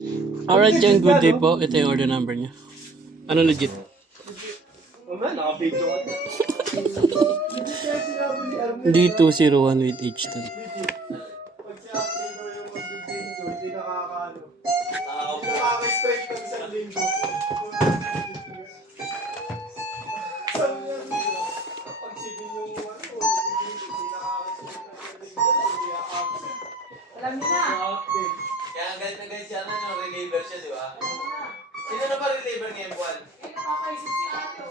Alright yan, good day po. Ito yung order number niya. Ano legit? Wala, naka-video ka. D201 with H2. Pag si Ate Ino yung mag-video, hindi nakakaano. Nakaka-straight ng isang linggo. Saan yan? Pag sige yung ano, hindi nakaka-straight ng isang linggo, hindi absent. Alam niyo na. Kaya galit na galit siya na reliever siya, di ba? Sino na ba reliever ngayon, Juan? Eh, nakakaisip si Ate.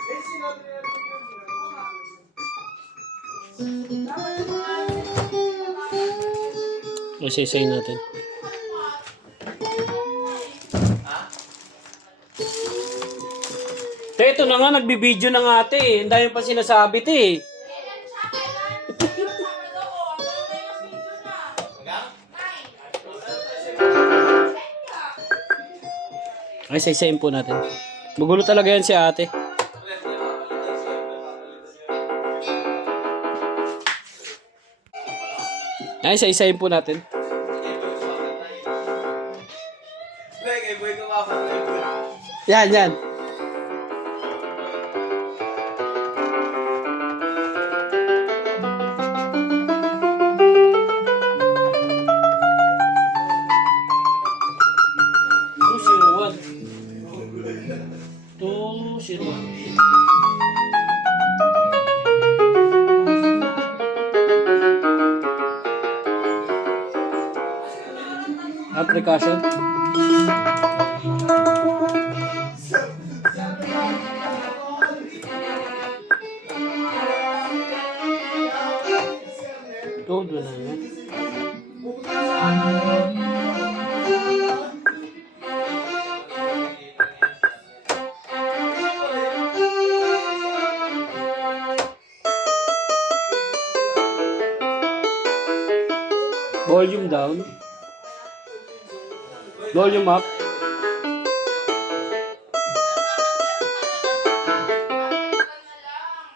Eh, sinabi niya natin yun. Dapat yung mga Masisay natin. Ha? Te, ito na nga, nagbibideo na nga ate. Ang dami pa sinasabi te. kailan siya? Kailan? Sabado o. Hanggang tayo ng video na. Hanggang? 9. Ay, saysayin po natin. Magulo talaga yan si ate. Ay, saysayin po natin. Kay boy ko mapapalito. Yan, yan. Application. Oh, doon na yan. Volume down. Volume up.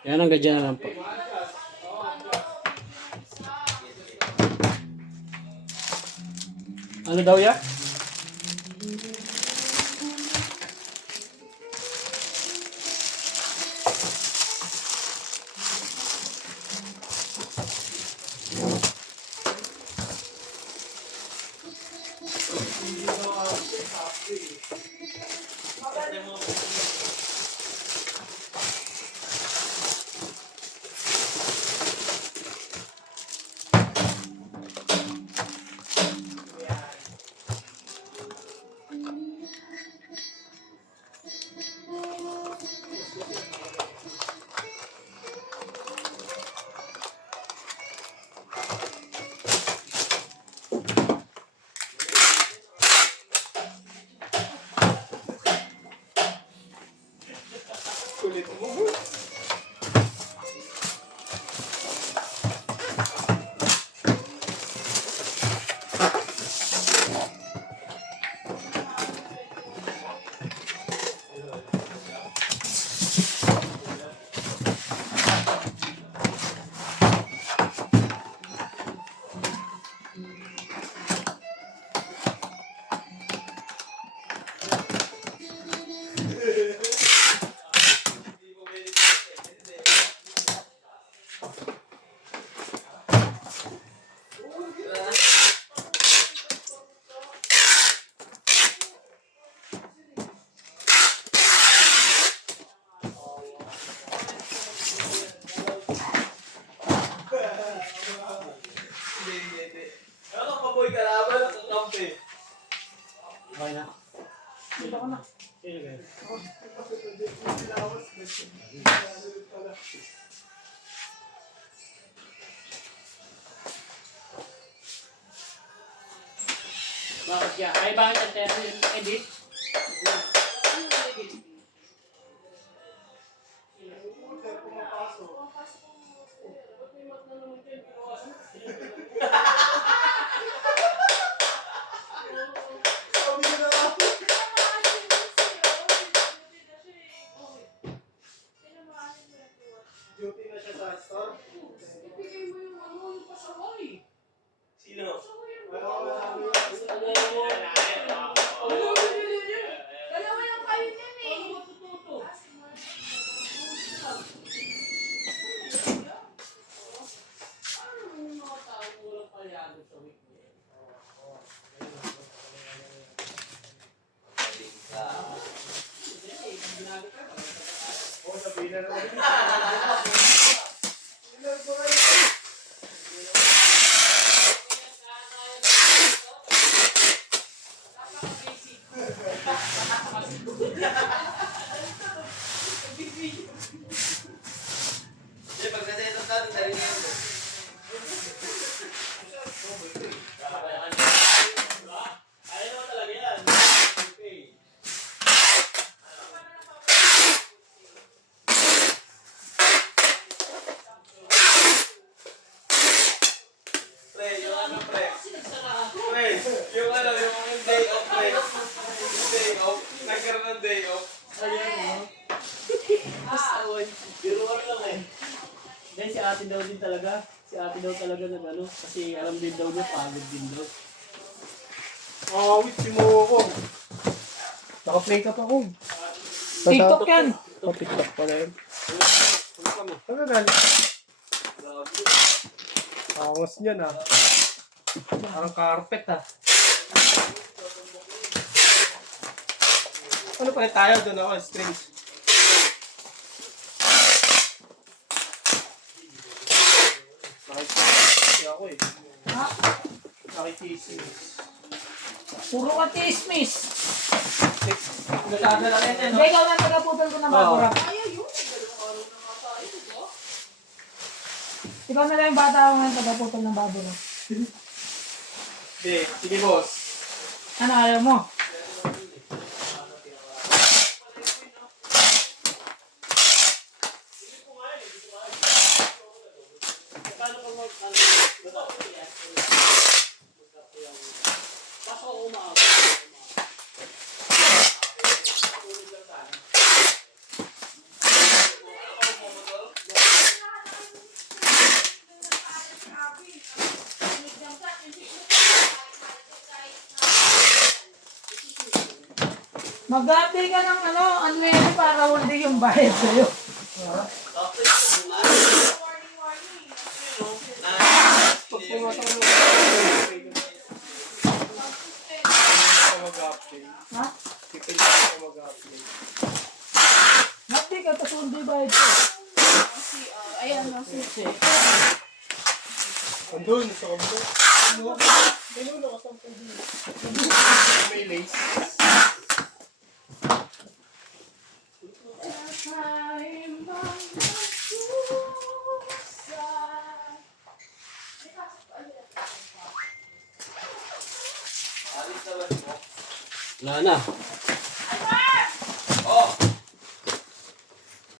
Yan ang gadyan na lang po. Ano daw ya? Kulit mo. Ano ka boy kalaban at kampi? Okay na. Dito ko na. Sige. Bakit ya? Ay, bakit ang terno yung edit? Sabi ko na nga. Duty na siya sa store. Ibigay mo yung ano, yung pasaway. Sino? Pasaway yung Ano ka masabi yun? Dinner ko rin. Dinner ko rin. Hindi, pag kasi itong tato, dali na yun. Pre, yung ano, pre. Pre, yung ano, yung day off, pre. Yung day off. Nagkaroon ng day off. Then si ate daw din talaga. Si ate daw talaga nag ano. Kasi alam din daw niya, pagod din daw. Awit si Moko. Naka-play ka pa ko. TikTok yan. Oh, TikTok pa na yun. Ano ka mo? Ano galing? Angas niyan ah. Parang carpet ah. Ano pala tayo doon ako, strings. Nakikisi ako eh. Ha? Nakikisi. Puro ka tismis. Nagkagala rin eh, Hindi, ikaw na tagaputol ko ng babura. Ikaw na lang yung bata ako ngayon tagaputol ng babura. Hindi, sige boss. Ano ayaw mo? Mag-update ka ng ano, unready para hindi yung bayad sa'yo. Pag pumasok ng mag-update. Ha? Pipili ka mag-update. Update ka, tapos hindi bayad sa'yo. Ayan, no, si Andun, sa kablo. May nuno ka sa may lace. Alis na ba si Mo? Wala na.